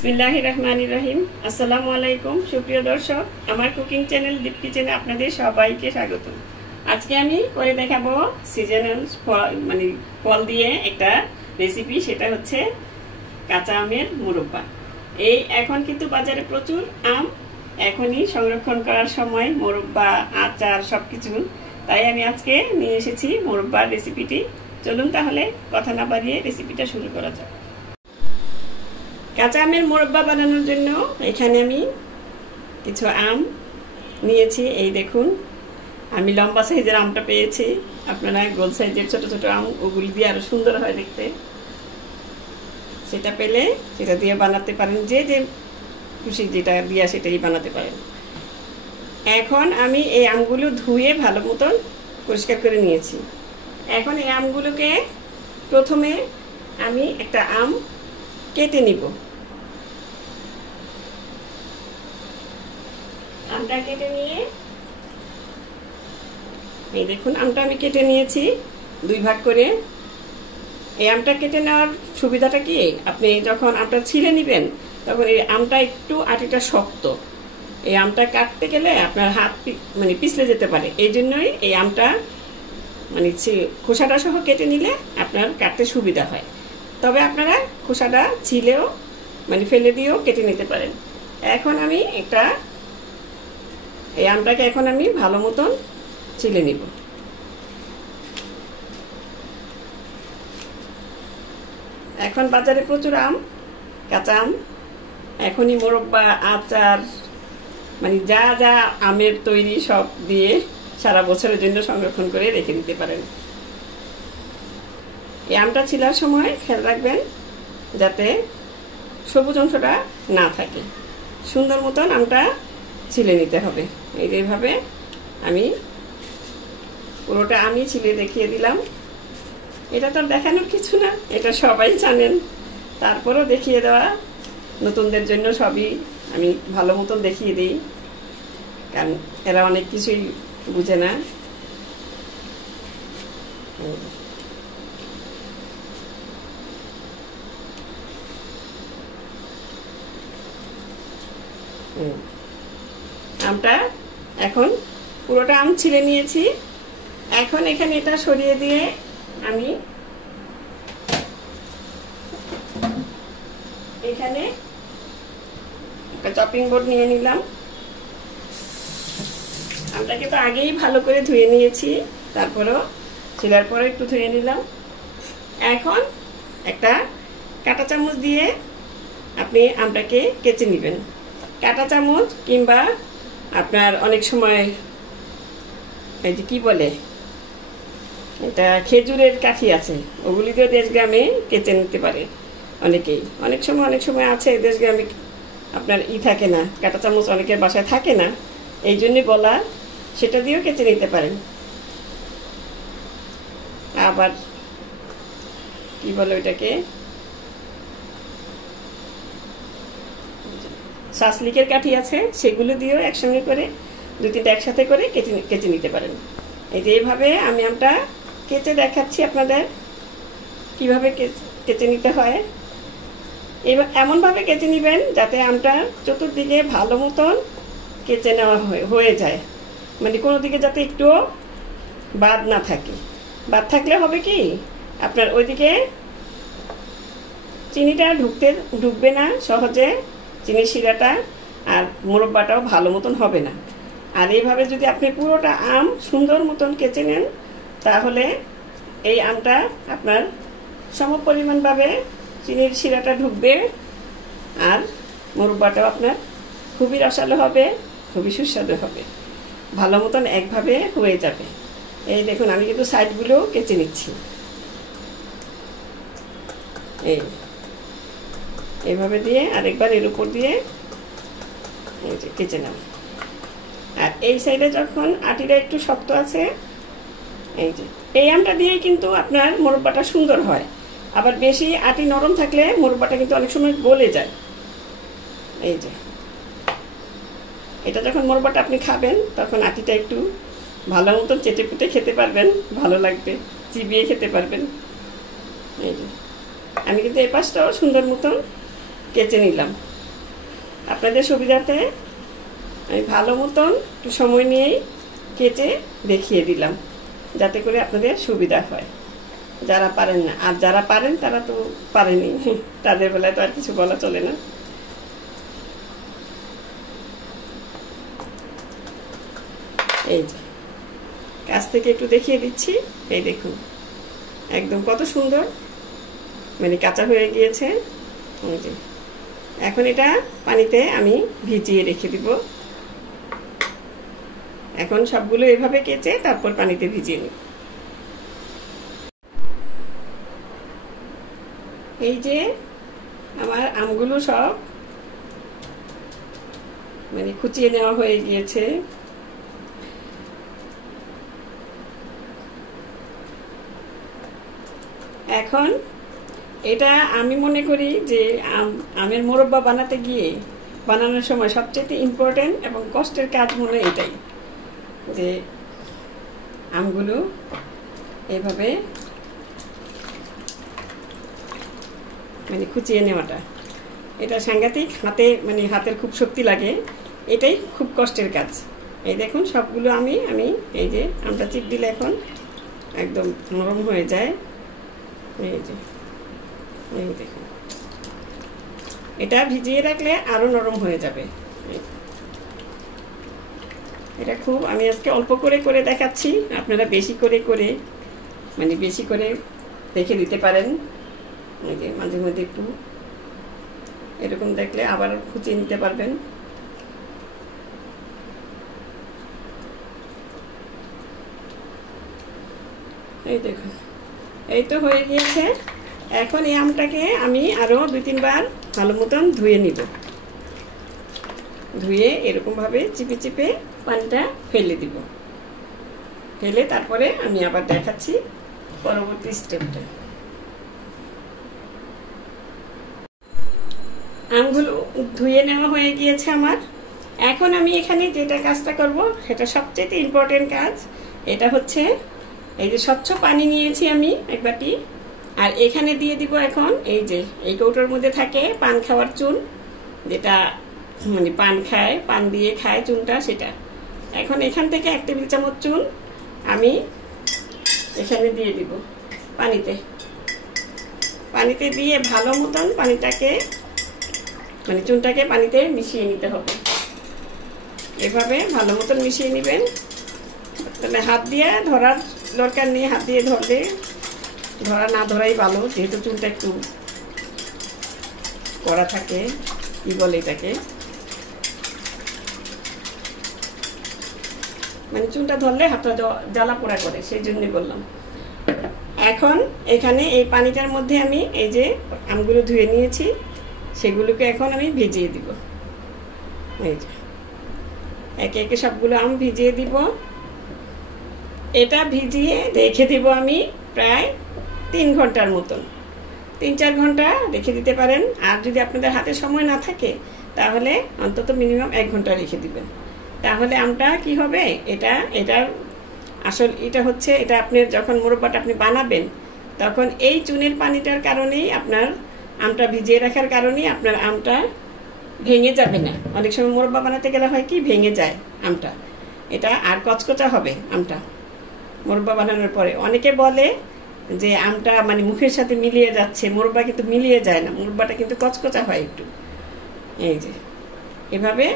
বিসমিল্লাহির রহমানির রহিম। আসসালামু আলাইকুম সুপ্রিয় দর্শক, আমার কুকিং চ্যানেল দীপ কিচেনে আপনাদের সবাইকে স্বাগত। আজকে আমি করে দেখাবো সিজনাল ফল দিয়ে একটা রেসিপি, সেটা হচ্ছে কাঁচা আমের মুরব্বা। এই এখন কিন্তু বাজারে প্রচুর আম, এখনই সংরক্ষণ করার সময় মুরব্বা, আচার সবকিছু। তাই আমি আজকে নিয়ে এসেছি মুরব্বার রেসিপিটি। চলুন তাহলে কথা না বাড়িয়ে রেসিপিটা শুরু করা যাক। কাঁচা আমের মুরব্বা বানানোর জন্য এখানে আমি কিছু আম নিয়েছি। এই দেখুন, আমি লম্বা সাইজের আমটা পেয়েছি, আপনারা গোল সাইজের ছোট ছোট আম, ওগুলি দিয়ে আরো সুন্দর হয় দেখতে। সেটা পেলে সেটা দিয়ে বানাতে পারেন, যে যে খুশি যেটা দিয়া সেটাই বানাতে পারেন। এখন আমি এই আমগুলো ধুয়ে ভালো মতন পরিষ্কার করে নিয়েছি। এখন এই আমগুলোকে প্রথমে আমি একটা আম কেটে নিব। আমটা কেটে নিয়ে এই দেখুন, আমটা আমি কেটে নিয়েছি দুই ভাগ করে। এই আমটা কেটে নেওয়ার সুবিধাটা কি, আপনি যখন আমটা ছিলে নেবেন তখন এই আমটা একটু আটিটা শক্ত, এই আমটা কাটতে গেলে আপনার হাত পিছলে যেতে পারে। এই জন্যই এই আমটা খোসাটা সহ কেটে নিলে আপনার কাটতে সুবিধা হয়। তবে আপনারা খোসাটা ছিলেও ফেলে দিয়েও কেটে নিতে পারেন। এখন আমি এই আমটাকে এখন আমি ভালো মতন ছিলে নিব। এখন বাজারে প্রচুর আম, কাঁচা আম, এখনই মুরব্বা, আচার যা যা আমের তৈরি সব দিয়ে সারা বছরের জন্য সংরক্ষণ করে রেখে দিতে পারেন। এই আমটা ছিলার সময় খেয়াল রাখবেন যাতে সবুজ অংশটা না থাকে। সুন্দর মতন আমটা ছিলে নিতে হবে। এই যেভাবে আমি পুরোটা আমি ছিলে দেখিয়ে দিলাম। এটা তো দেখানোর কিছু না, এটা সবাই জানেন, তারপরেও দেখিয়ে দেওয়া নতুনদের জন্য। সবই আমি ভালো মতন দেখিয়ে দিই, কারণ এরা অনেক কিছুই বুঝে না। আমটা এখন পুরোটা আম ছিলে নিয়েছি। এখন এখানে এটা সরিয়ে দিয়ে আমি এখানে একটা চপিং বোর্ড নিয়ে নিলাম। আমটাকে তো আগেই ভালো করে ধুয়ে নিয়েছি, তারপরেও ছিলার পরে একটু ধুয়ে নিলাম। এখন একটা কাঁটা চামচ দিয়ে আপনি আমটাকে কেচে নেবেন। কাঁটা চামচ কিংবা আপনার অনেক সময় এই যে কি বলে, এটা খেজুরের কাঠি আছে, ওগুলি দিয়ে দেশ গ্রামে কেচে নিতে পারে অনেকেই। অনেক সময় আছে দেশ গ্রামে আপনার থাকে না, কাঁটা চামচ অনেকের বাসায় থাকে না, এই জন্যই বলা, সেটা দিয়েও কেচে নিতে পারেন। আবার কি বলে ওইটাকে, শাসলিকের কাঠি আছে, সেগুলো দিয়েও একসঙ্গে করে দুই তিনটা একসাথে করে কেচে নিতে পারেন। এই যে এইভাবে আমি আমটা কেচে দেখাচ্ছি আপনাদের কিভাবে কেচে নিতে হয়। এবার এমনভাবে কেচে নেবেন যাতে আমটা চতুর্দিকে ভালো মতন কেচে নেওয়া হয়ে যায়, কোনো দিকে যাতে একটুও বাদ না থাকে। বাদ থাকলে হবে কি, আপনার ওইদিকে চিনিটা ঢুকবে না সহজে, চিনির শিরাটা, আর মুরব্বাটাও ভালো মতন হবে না। আর এইভাবে যদি আপনি পুরোটা আম সুন্দর মতন কেচে নেন, তাহলে এই আমটা আপনার সমপরিমাণভাবে চিনির শিরাটা ঢুকবে, আর মুরব্বাটাও আপনার খুবই রসালো হবে, খুবই সুস্বাদু হবে, ভালো মতন একভাবে হয়ে যাবে। এই দেখুন, আমি কিন্তু সাইডগুলো কেচে নিচ্ছি। এইভাবে দিয়ে আরেকবার এর উপর দিয়ে এই যে কেচে নেব। আর এই সাইডে যখন আটিটা একটু শক্ত আছে, এই যে এই আমটা দিয়ে কিন্তু আপনার মুরব্বাটা সুন্দর হয়। আবার বেশি আটি নরম থাকলে মুরব্বাটা কিন্তু অনেক সময় গলে যায়। এই যে এটা যখন মুরব্বাটা আপনি খাবেন, তখন আটিটা একটু ভালো মতন চেটে পুটে খেতে পারবেন, ভালো লাগবে, চিবিয়ে খেতে পারবেন। এই যে আমি কিন্তু এই পাশটাও সুন্দর মতন কেচে নিলাম। আপনাদের সুবিধাতে আমি ভালো মতন একটু সময় নিয়েই কেটে দেখিয়ে দিলাম, যাতে করে আপনাদের সুবিধা হয়, যারা পারেন না। আর যারা পারেন তারা তো পারেনি, তাদের বেলায় তো আর কিছু বলা চলে না। এই যে কাছ থেকে একটু দেখিয়ে দিচ্ছি, এই দেখুন একদম কত সুন্দর মানে কাঁচা হয়ে গিয়েছে। এই যে এখন এটা পানিতে আমি ভিজিয়ে রেখে দিব। এখন সবগুলো এভাবে কেচে তারপর পানিতে ভিজিয়ে নিব। এই যে আমার আমগুলো সব মানে কুচিয়ে নেওয়া হয়ে গিয়েছে। এখন এটা আমি মনে করি যে আমের মোরব্বা বানানোর সময় সবচেয়ে ইম্পর্টেন্ট এবং কষ্টের কাজ মনে হয় এটাই, যে আমগুলো এভাবে মানে কুচিয়ে নেওয়াটা, এটা সাংঘাতিক, হাতের খুব শক্তি লাগে, এটাই খুব কষ্টের কাজ। এই দেখুন সবগুলো আমি এই যে আমটা চিপ দিলে এখন একদম নরম হয়ে যায়। এই যে এই দেখুন, এটা ভিজিয়ে রাখলে আরো নরম হয়ে যাবে। এটা খুব আমি আজকে অল্প করে করে দেখাচ্ছি, আপনারা বেশি করে দেখে দিতে পারেন। এই যে মাঝে মধ্যে একটু এরকম দেখলে আবার কুচিয়ে নিতে পারবেন। এই দেখুন এই তো হয়ে গিয়েছে। এখন এই আমটাকে আমি আরো 2-3 বার ভালো মতন ধুয়ে নিব। ধুয়ে এরকম ভাবে চিপে চিপে পানিটা ফেলে দিব। ফেলে তারপরে আমি আবার দেখাচ্ছি পরবর্তী স্টেপটা। আমগুলো ধুয়ে নেওয়া হয়ে গিয়েছে আমার। এখন আমি এখানে যেটা কাজটা করব সেটা সবচেয়ে ইম্পর্টেন্ট কাজ। এটা হচ্ছে এই যে স্বচ্ছ পানি নিয়েছি আমি এক বাটি, আর এখানে দিয়ে দিব এখন এই যে এই কৌটোর মধ্যে থাকে পান খাওয়ার চুন, যেটা মানে পান দিয়ে খায় চুনটা, সেটা। এখন এখান থেকে 1 টেবিল চামচ চুন আমি এখানে দিয়ে দিব পানিতে দিয়ে ভালো মতন পানিটাকে মানে চুনটাকে পানিতে মিশিয়ে নিতে হবে। এভাবে ভালো মতন মিশিয়ে নেবেন। তাহলে হাত দিয়ে ধরার দরকার নেই, হাত দিয়ে ধরলে না ধরাই ভালো, যেহেতু চুনটা একটু কড়া থাকে, কি বলে এটাকে, মানে চুনটা ধরলে হাতটা জ্বালা পোড়া করে, সেই জন্যই বললাম। এখন এখানে এই পানিটার মধ্যে আমি এই যে আমগুলো ধুয়ে নিয়েছি সেগুলোকে এখন আমি ভিজিয়ে দিব। এই যে একে একে সবগুলো আম ভিজিয়ে দিব। এটা ভিজিয়ে রেখে দিব আমি প্রায় 3 ঘন্টার মতন। 3-4 ঘন্টা রেখে দিতে পারেন। আর যদি আপনাদের হাতে সময় না থাকে তাহলে অন্তত মিনিমাম 1 ঘন্টা রেখে দিবেন। তাহলে আমটা কি হবে, এটার আসল এটা হচ্ছে, এটা আপনার যখন মোরব্বাটা আপনি বানাবেন তখন এই চুনের পানিটার কারণেই, আপনার আমটা ভিজিয়ে রাখার কারণেই আপনার আমটা ভেঙে যাবে না। অনেক সময় মোরব্বা বানাতে গেলে হয় কি ভেঙে যায় আমটা, এটা আর কচকচা হবে আমটা মোরব্বা বানানোর পরে। অনেকে বলে যে আমটা মানে মুখের সাথে মিলিয়ে যাচ্ছে, মোরব্বা কিন্তু মিলিয়ে যায় না, মোরব্বাটা কিন্তু কচকচা হয় একটু। এই যে এভাবে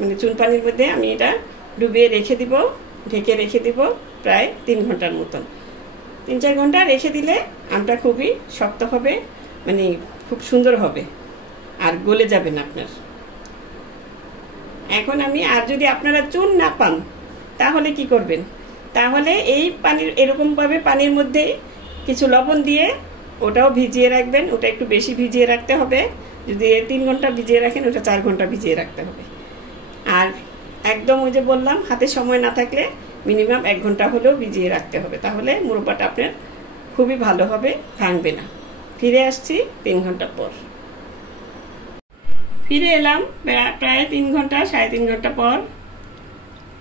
মানে চুন পানির মধ্যে আমি এটা ডুবিয়ে রেখে দিব, ঢেকে রেখে দিব প্রায় 3 ঘন্টার মতন। 3-4 ঘন্টা রেখে দিলে আমটা খুবই শক্ত হবে, মানে খুব সুন্দর হবে আর গলে যাবে না আপনার। এখন আমি আর যদি আপনারা চুন না পান তাহলে কি করবেন, তাহলে এই পানির এরকম ভাবে পানির মধ্যে কিছু লবণ দিয়ে ওটাও ভিজিয়ে রাখবেন। ওটা একটু বেশি ভিজিয়ে রাখতে হবে। যদি 3 ঘন্টা ভিজিয়ে রাখেন ওটা 4 ঘন্টা ভিজিয়ে রাখতে হবে। আর একদম ওই যে বললাম হাতে সময় না থাকলে মিনিমাম 1 ঘন্টা হলেও ভিজিয়ে রাখতে হবে, তাহলে মুরব্বাটা আপনার খুবই ভালো হবে, ভাঙবে না। ফিরে আসছি 3 ঘন্টা পর। ফিরে এলাম প্রায় 3 ঘন্টা 3.5 ঘন্টা পর।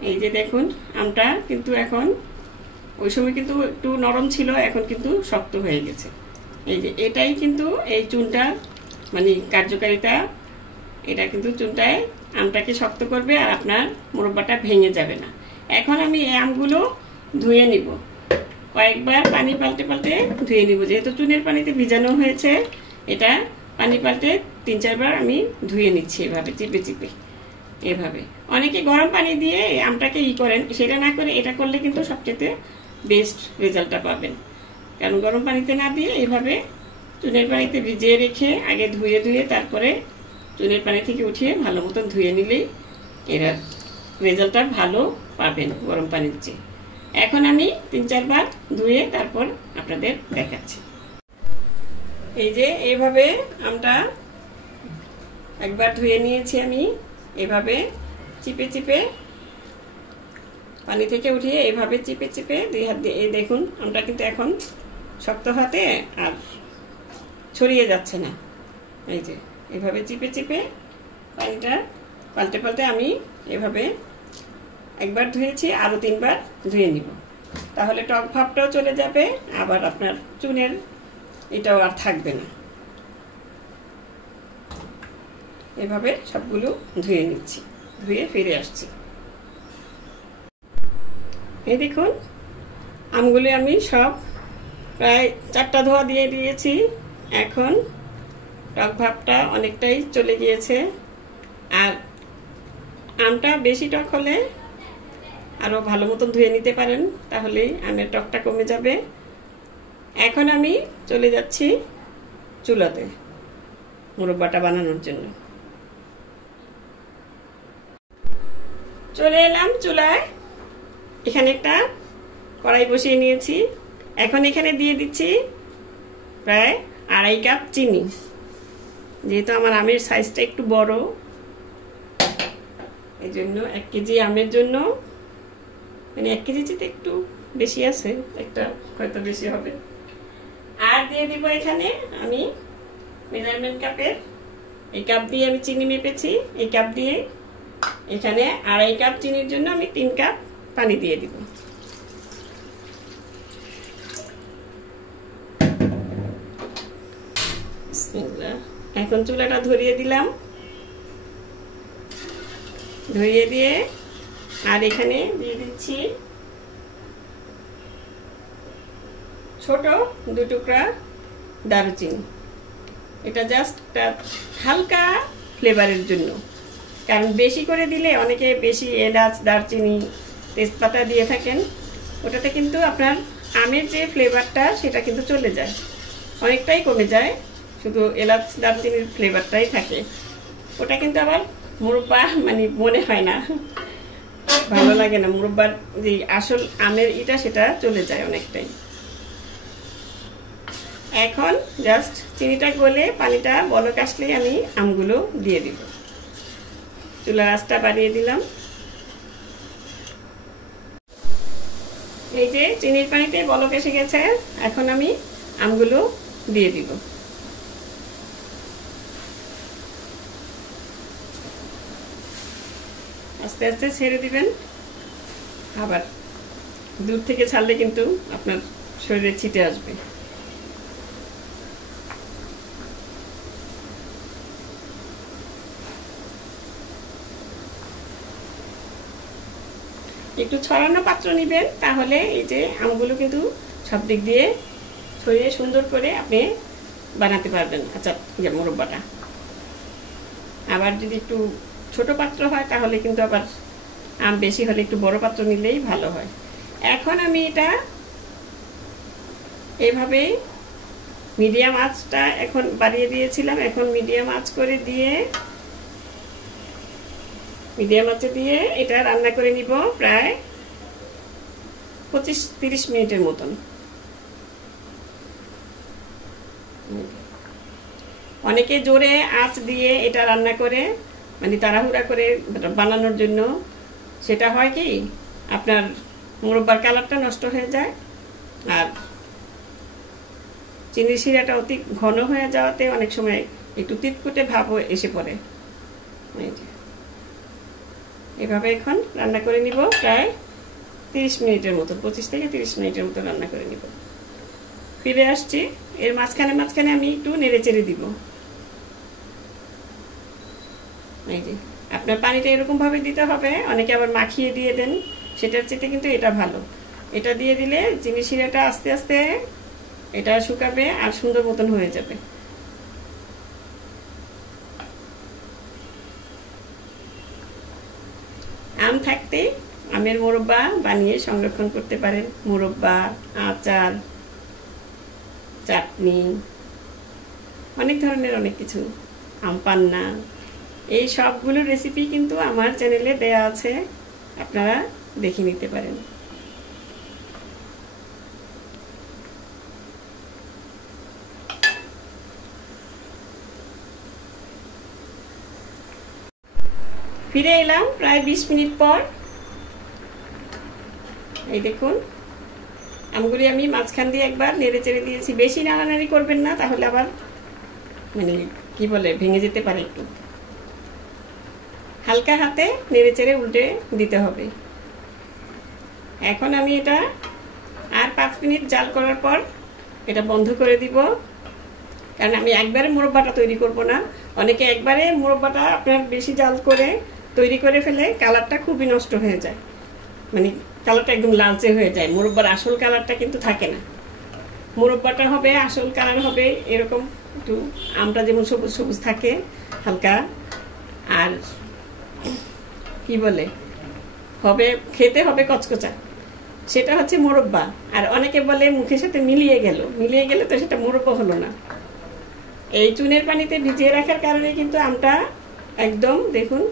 এই যে দেখুন আমটা কিন্তু এখন, ওই সময় কিন্তু একটু নরম ছিল, এখন কিন্তু শক্ত হয়ে গেছে। এই যে এটাই কিন্তু এই চুনটা মানে কার্যকারিতা এটা কিন্তু চুনটায় আমটাকে শক্ত করবে আর আপনার মুরব্বাটা ভেঙে যাবে না। এখন আমি এই আমগুলো ধুয়ে নিব, কয়েকবার পানি পাল্টে পাল্টে ধুয়ে নিব। যেহেতু চুনের পানিতে ভিজানো হয়েছে, এটা পানি পাল্টে 3-4 বার আমি ধুয়ে নিচ্ছি এভাবে চিপে চিপে। এভাবে অনেকে গরম পানি দিয়ে আমটাকে করেন, সেটা না করে এটা করলে কিন্তু সবচেয়ে বেস্ট রেজাল্টটা পাবেন। কারণ গরম পানিতে না দিয়ে এইভাবে চুনের পানিতে ভিজিয়ে রেখে আগে ধুয়ে তারপরে চুনের পানি থেকে উঠিয়ে ভালো মতন ধুয়ে নিলেই এর রেজাল্টটা ভালো পাবেন গরম পানির চেয়ে। এখন আমি 3-4 বার ধুয়ে তারপর আপনাদের দেখাচ্ছি। এই যে এইভাবে আমটা একবার ধুয়ে নিয়েছি আমি, এভাবে চিপে চিপে পানি থেকে উঠিয়ে এভাবে চিপে চিপে 2 হাত দিয়ে, এই দেখুন আমটা কিন্তু এখন শক্ত হাতে আর ছড়িয়ে যাচ্ছে না। এই যে এভাবে চিপে চিপে পানিটা পাল্টে পাল্টে আমি এভাবে একবার ধুয়েছি, আরো 3 বার ধুয়ে নিব। তাহলে টক ভাবটাও চলে যাবে, আবার আপনার চুনের এটাও আর থাকবে না। এভাবে সবগুলো ধুয়ে নিচ্ছি, ধুয়ে ফিরে আসছি। এই দেখুন আমগুলো আমি সব প্রায় 4টা ধোয়া দিয়ে দিয়েছি। এখন টক ভাবটা অনেকটাই চলে গিয়েছে, আর আমটা বেশি টক হলে আরো ভালো মতন ধুয়ে নিতে পারেন, তাহলেই আমের টকটা কমে যাবে। এখন আমি চলে যাচ্ছি চুলাতে মুরব্বাটা বানানোর জন্য। চলে এলাম চুলায়, এখানে একটা কড়াই বসিয়ে নিয়েছি। এখন এখানে দিয়ে দিচ্ছি প্রায় 2.5 কাপ চিনি। যেহেতু আমার আমের সাইজটা একটু বড়, এই জন্য 1 কেজি আমের জন্য, মানে 1 কেজিতে একটু বেশি আছে, একটা হয়তো বেশি হবে। আর দিয়ে দিব এখানে আমি মেজারমেন্ট কাপের, এই কাপ দিয়ে আমি চিনি মেপেছি, এই কাপ দিয়ে এখানে 2.5 কাপ চিনির জন্য আমি 3 কাপ পানি দিয়ে দিব। এখন চুলাটা ধরিয়ে দিলাম, ধরিয়ে দিয়ে আর এখানে দিয়ে দিচ্ছি ছোট 2 টুকরা দারুচিনি। এটা জাস্ট হালকা ফ্লেভারের জন্য, কারণ বেশি করে দিলে অনেকে বেশি এলাচ, দারচিনি, তেজপাতা দিয়ে থাকেন, ওটাতে কিন্তু আপনার আমের যে ফ্লেভারটা সেটা কিন্তু চলে যায়, অনেকটাই কমে যায়, শুধু এলাচ দারচিনির ফ্লেভারটাই থাকে। ওটা কিন্তু আবার মুরব্বা মানে মনে হয় না, ভালো লাগে না, মুরব্বার যে আসল আমের এটা সেটা চলে যায় অনেকটাই। এখন জাস্ট চিনিটা গলে পানিটা বলক আসলেই আমি আমগুলো দিয়ে দিব। চুলার আঁচটা বাড়িয়ে দিলাম। এই যে চিনির পানিতে বলক এসে গেছে, এখন আমি আমগুলো দিয়ে দিব। আস্তে আস্তে ছেড়ে দিবেন, আবার দূর থেকে ছাড়লে কিন্তু আপনার শরীরে ছিটে আসবে। একটু ছড়ানো পাত্র নেবেন, তাহলে এই যে আমগুলো কিন্তু সব দিক দিয়ে ছড়িয়ে সুন্দর করে আপনি বানাতে পারবেন আচ্ছা মুরব্বাটা। আবার যদি একটু ছোট পাত্র হয় তাহলে কিন্তু আবার আম বেশি হলে একটু বড় পাত্র নিলেই ভালো হয়। এখন আমি এটা এইভাবে মিডিয়াম আঁচটা এখন বাড়িয়ে দিয়েছিলাম, এখন মিডিয়াম আঁচ করে দিয়ে মিডিয়াম আঁচে দিয়ে এটা রান্না করে নিব প্রায় 25-30 মিনিটের মতন। অনেকে জোরে আঁচ দিয়ে এটা রান্না করে মানে তাড়াহুড়া করে বানানোর জন্য, সেটা হয় কি আপনার মুরব্বার কালারটা নষ্ট হয়ে যায়, আর চিনির শিরাটা অতি ঘন হয়ে যাওয়াতে অনেক সময় একটু তিতকুটে ভাব এসে পড়ে। এভাবে এখন রান্না করে নিব প্রায় 30 মিনিটের মতো, 25 থেকে 30 মিনিটের মতো রান্না করে নিব। ফিরে আসছি, এর মাঝখানে মাঝখানে আমি একটু নেড়ে চেড়ে দিব। এই যে আপনার পানিটা এরকম ভাবে দিতে হবে, অনেকে আবার মাখিয়ে দিয়ে দেন, সেটার চেয়ে কিন্তু এটা ভালো। এটা দিয়ে দিলে চিনি শিরাটা আস্তে আস্তে এটা শুকাবে আর সুন্দর মতন হয়ে যাবে। আম থাকতে আমের মোরব্বা বানিয়ে সংরক্ষণ করতে পারেন, মোরব্বা, আচার, চাটনি, অনেক ধরনের অনেক কিছু, আম পান্না, এই সবগুলো রেসিপি কিন্তু আমার চ্যানেলে দেয়া আছে, আপনারা দেখে নিতে পারেন। ফিরে এলাম প্রায় 20 মিনিট পর। এই দেখুন আমগুলি আমি মাঝখান দিয়ে একবার নেড়ে চেড়ে দিয়েছি। বেশি নাড়ানাড়ি করবেন না, তাহলে আবার মানে কি বলে ভেঙে যেতে পারে। একটু হালকা হাতে নেড়ে চেড়ে উল্টে দিতে হবে। এখন আমি এটা আর 5 মিনিট জাল করার পর এটা বন্ধ করে দিব, কারণ আমি একবারে মোরব্বাটা তৈরি করব না। অনেকে একবারে মোরব্বাটা আপনার বেশি জাল করে তৈরি করে ফেলে, কালারটা খুবই নষ্ট হয়ে যায়, মানে কালারটা একদম লালচে হয়ে যায়। মোরব্বার আসল কালারটা কিন্তু থাকে না। মোরব্বাটা হবে আসল কালার হবে এরকম একটু, আমটা যেমন সবুজ সবুজ থাকে হালকা, আর কি বলে হবে খেতে হবে কচকচা, সেটা হচ্ছে মোরব্বা। আর অনেকে বলে মুখের সাথে মিলিয়ে গেল তো সেটা মোরব্বা হলো না। এই চুনের পানিতে ভিজিয়ে রাখার কারণে কিন্তু আমটা একদম দেখুন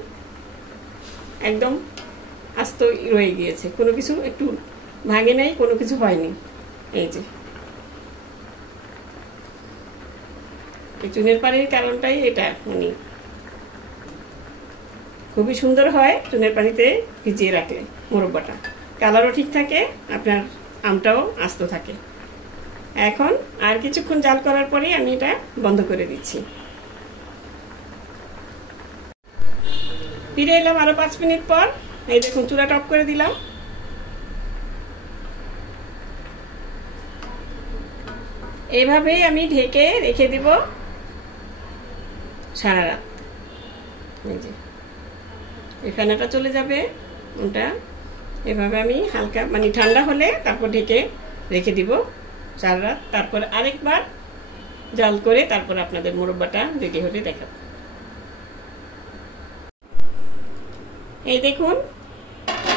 একদম আস্ত রয়ে গিয়েছে, কোনো কিছু একটু ভাঙে নাই, কোনো কিছু হয়নি। এই যে এই চুনের পানির কারণটাই এটা, মানে খুবই সুন্দর হয় চুনের পানিতে ভিজিয়ে রাখলে মোরব্বাটা, কালারও ঠিক থাকে, আপনার আমটাও আস্ত থাকে। এখন আর কিছুক্ষণ জাল করার পরে আমি এটা বন্ধ করে দিচ্ছি। ফিরে এলাম আরো 5 মিনিট পর। এই দেখুন চুলাটা অফ করে দিলাম। এইভাবেই আমি ঢেকে রেখে দিব সারা রাত। এই যে এই ফেনাটা চলে যাবে, ওটা এভাবে আমি হালকা মানে ঠান্ডা হলে তারপর ঢেকে রেখে দিব সারা রাত। তারপর আরেকবার জাল করে তারপর আপনাদের মোরব্বাটা রেডি হলে দেখাবো। এই দেখুন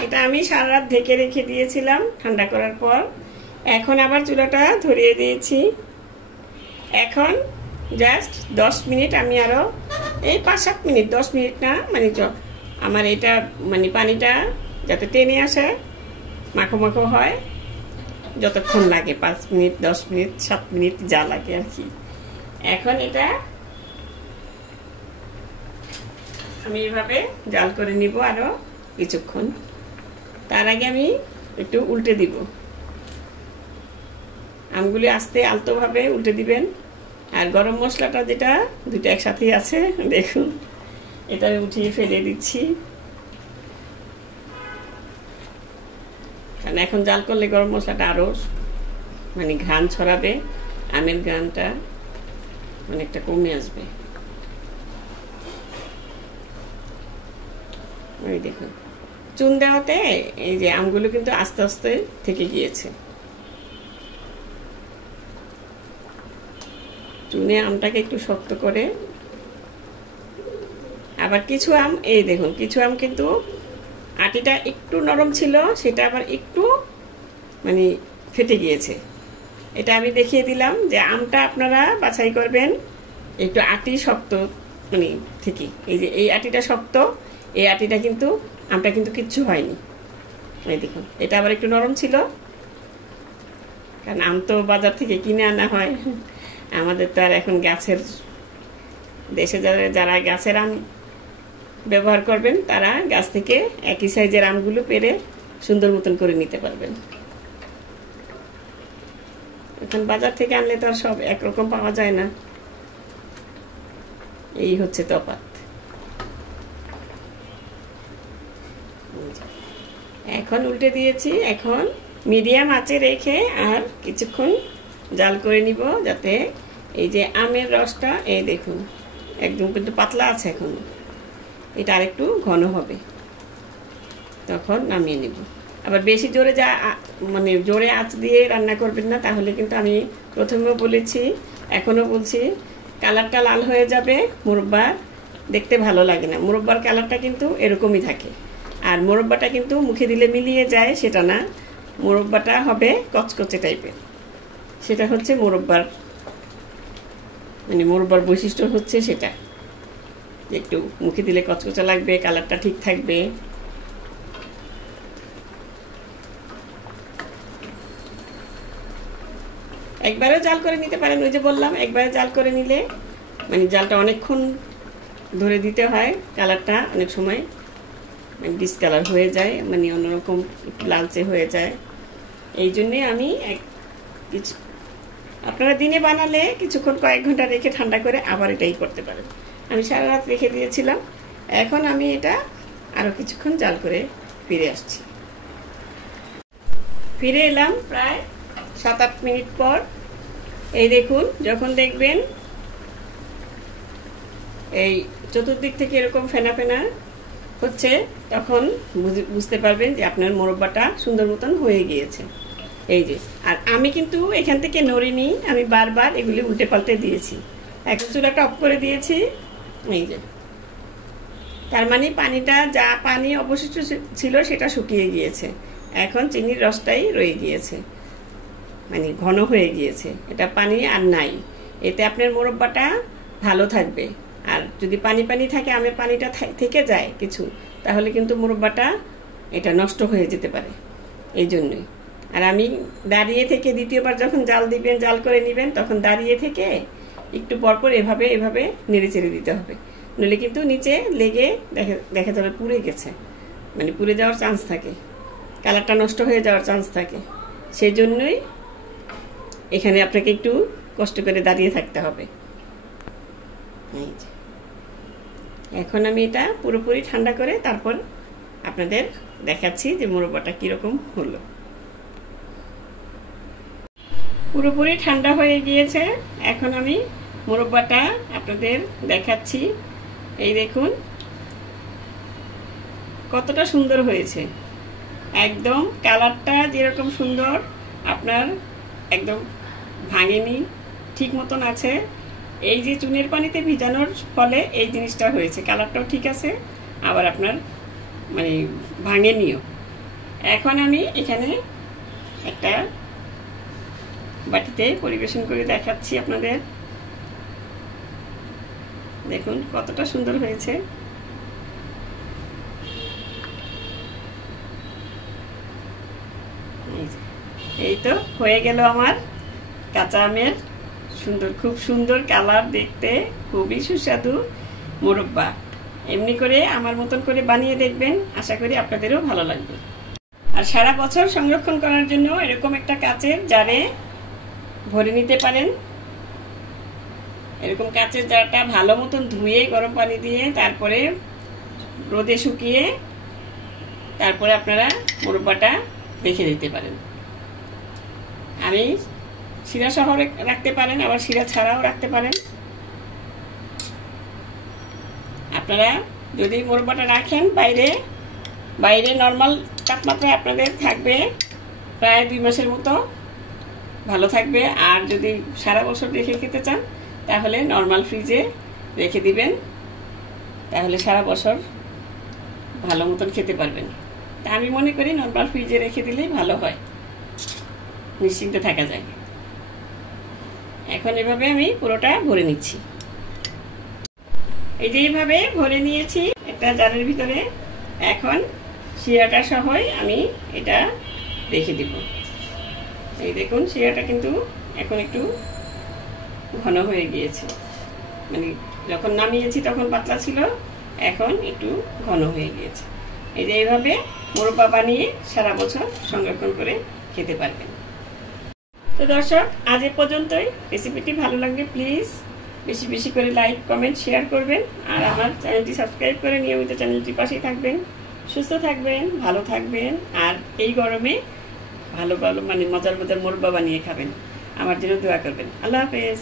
এটা আমি সারা রাত ঢেকে রেখে দিয়েছিলাম ঠান্ডা করার পর। এখন আবার চুলাটা ধরিয়ে দিয়েছি। এখন জাস্ট 10 মিনিট আমি আরো এই 5-7 মিনিট, 10 মিনিট না, মানে আমার এটা মানে পানিটা যাতে টেনে আসে, মাখো মাখো হয়, যতক্ষণ লাগে 5 মিনিট, 10 মিনিট, 7 মিনিট যা লাগে আর কি। এখন এটা আমি এভাবে জাল করে নিব আরো কিছুক্ষণ। তার আগে আমি একটু উল্টে দিব, আমগুলি আস্তে আলতো ভাবে উল্টে দিবেন। আর গরম মশলাটা যেটা দুটো একসাথেই আছে, দেখুন এটা উঠিয়ে ফেলে দিচ্ছি, কারণ এখন জাল করলে গরম মশলাটা আরো মানে ঘ্রাণ ছড়াবে, আমের ঘ্রাণটা অনেকটা কমে আসবে। ওই দেখুন চুন দেওয়াতে এই যে আমগুলো কিন্তু আস্তে আস্তে থেকে গিয়েছে। চুনে আমটাকে একটু শক্ত করে, আবার কিছু আম এই দেখুন কিছু আম কিন্তু আটিটা একটু নরম ছিল, সেটা আবার একটু মানে ফেটে গিয়েছে। এটা আমি দেখিয়ে দিলাম যে আমটা আপনারা বাছাই করবেন একটু আটি শক্ত মানে থেকে। এই যে এই আটিটা শক্ত, এই আটিটা কিন্তু আমটা কিন্তু কিচ্ছু হয়নি। এই দেখুন এটা আবার একটু নরম ছিল, কারণ আম তো বাজার থেকে কিনে আনা হয়, আমাদের তো আর এখন গাছের দেশে যারা গাছের আম ব্যবহার করবেন তারা গাছ থেকে একই সাইজের আমগুলো পেরে সুন্দর মতন করে নিতে পারবেন। এখন বাজার থেকে আনলে তো আর সব একরকম পাওয়া যায় না, এই হচ্ছে তফাৎ। এখন উল্টে দিয়েছি, এখন মিডিয়াম আঁচে রেখে আর কিছুক্ষণ জাল করে নিব, যাতে এই যে আমের রসটা এই দেখুন একদম কিন্তু পাতলা আছে, এখন এটা আরেকটু ঘন হবে, তখন নামিয়ে নেব। আবার বেশি জোরে মানে জোরে আঁচ দিয়ে রান্না করবেন না, তাহলে কিন্তু আমি প্রথমেও বলেছি এখনও বলছি কালারটা লাল হয়ে যাবে, মুরব্বা দেখতে ভালো লাগে না। মুরব্বার কালারটা কিন্তু এরকমই থাকে, আর মুরব্বাটা কিন্তু মুখে দিলে মিলিয়ে যায় সেটা না, মুরব্বাটা হবে কচকচে টাইপের। সেটা হচ্ছে মুরব্বার মানে মুরব্বার বৈশিষ্ট্য হচ্ছে সেটা, একটু মুখে দিলে কচকচে লাগবে, কালারটা ঠিক থাকবে। একবারে জাল করে নিতে পারেন, ওই যে বললাম একবারে জাল করে নিলে মানে জালটা অনেকক্ষণ ধরে দিতে হয়, কালারটা অনেক সময় মানে ডিসকালার হয়ে যায়, মানে অন্যরকম একটু লালচে হয়ে যায়। এই জন্যে আমি কিছু আপনারা দিনে বানালে কিছুক্ষণ কয়েক ঘন্টা রেখে ঠান্ডা করে আবার এটাই করতে পারেন। আমি সারা রাত রেখে দিয়েছিলাম, এখন আমি এটা আরও কিছুক্ষণ জাল করে ফিরে আসছি। ফিরে এলাম প্রায় 7-8 মিনিট পর। এই দেখুন, যখন দেখবেন এই চতুর্দিক থেকে এরকম ফেনা ফেনা হচ্ছে, তখন বুঝতে পারবেন যে আপনার মোরব্বাটা সুন্দর মতন হয়ে গিয়েছে। এই যে, আর আমি কিন্তু এখান থেকে নড়িনি, আমি বারবার এগুলি উল্টে পাল্টে দিয়েছি। এখন চুলাটা অফ করে দিয়েছি। এই যে, তার মানে পানিটা যা পানি অবশিষ্ট ছিল সেটা শুকিয়ে গিয়েছে, এখন চিনির রসটাই রয়ে গিয়েছে, মানে ঘন হয়ে গিয়েছে, এটা পানি আর নাই। এতে আপনার মোরব্বাটা ভালো থাকবে। আর যদি পানি পানি থাকে, আমের পানিটা থেকে যায় কিছু, তাহলে কিন্তু মোরব্বাটা এটা নষ্ট হয়ে যেতে পারে, এই জন্যই। আর আমি দাঁড়িয়ে থেকে দ্বিতীয়বার যখন জাল দিবেন, জাল করে নেবেন, তখন দাঁড়িয়ে থেকে একটু পরপর এভাবে এভাবে নেড়ে চেড়ে দিতে হবে, নইলে কিন্তু নিচে লেগে দেখা যাবে পুড়ে গেছে, মানে পুড়ে যাওয়ার চান্স থাকে, কালারটা নষ্ট হয়ে যাওয়ার চান্স থাকে। সেই জন্যই এখানে আপনাকে একটু কষ্ট করে দাঁড়িয়ে থাকতে হবে। এখন আমি এটা পুরোপুরি ঠান্ডা করে তারপর আপনাদের দেখাচ্ছি যে মোরব্বাটা কিরকম হলো। পুরোপুরি ঠান্ডা হয়ে গিয়েছে, এখন আমি মোরব্বাটা আপনাদের দেখাচ্ছি। এই দেখুন কতটা সুন্দর হয়েছে, একদম কালারটা যেরকম সুন্দর, আপনার একদম ভাঙেনি, ঠিক মতন আছে। এই যে চুনের পানিতে ভিজানোর ফলে এই জিনিসটা হয়েছে, কালারটাও ঠিক আছে, আবার আপনার মানে ভাঙেনিও। এখন আমি এখানে একটা বাটিতে পরিবেশন করে দেখাচ্ছি আপনাদের। দেখুন কতটা সুন্দর হয়েছে। এই তো হয়ে গেল আমার কাঁচা আমের সুন্দর, খুব সুন্দর কালার, দেখতে খুবই সুস্বাদু মোরব্বা। এমনি করে আমার মতন করে বানিয়ে দেখবেন, আশা করি আপনাদেরও ভালো লাগবে। আর সারা বছর সংরক্ষণ করার জন্য এরকম একটা কাচের জারে ভরে নিতে পারেন। এরকম কাচের জারটা ভালো মতন ধুয়ে গরম পানি দিয়ে তারপরে রোদে শুকিয়ে তারপরে আপনারা মোরব্বাটা রেখে দিতে পারেন। আমি শিরা সহ রাখতে পারেন, আবার শিরা ছাড়াও রাখতে পারেন। আপনারা যদি মোরব্বাটা রাখেন বাইরে নর্মাল তাপমাত্রায় আপনাদের থাকবে প্রায় 2 মাসের মতো ভালো থাকবে। আর যদি সারা বছর রেখে খেতে চান তাহলে নর্মাল ফ্রিজে রেখে দিবেন, তাহলে সারা বছর ভালো মতন খেতে পারবেন। তা আমি মনে করি নর্মাল ফ্রিজে রেখে দিলেই ভালো হয়, নিশ্চিন্তে থাকা যায়। এখন এভাবে আমি পুরোটা ভরে নিচ্ছি। এই যে এইভাবে ভরে নিয়েছি একটা জারের ভিতরে। এখন শিরাটা সহই আমি এটা রেখে দিব। এই দেখুন শিরাটা কিন্তু এখন একটু ঘন হয়ে গিয়েছে, মানে যখন নামিয়েছি তখন পাতলা ছিল, এখন একটু ঘন হয়ে গিয়েছে। এই যে এইভাবে মোরব্বা বানিয়ে সারা বছর সংরক্ষণ করে খেতে পারবেন। তো দর্শক, আজ এ পর্যন্তই। রেসিপিটি ভালো লাগলে প্লিজ বেশি বেশি করে লাইক, কমেন্ট, শেয়ার করবেন। আর আমার চ্যানেলটি সাবস্ক্রাইব করে নিয়মিত চ্যানেলটির পাশেই থাকবেন। সুস্থ থাকবেন, ভালো থাকবেন, আর এই গরমে ভালো ভালো মানে মজার মজার মোরব্বা বানিয়ে খাবেন। আমার জন্য দোয়া করবেন। আল্লাহ হাফেজ।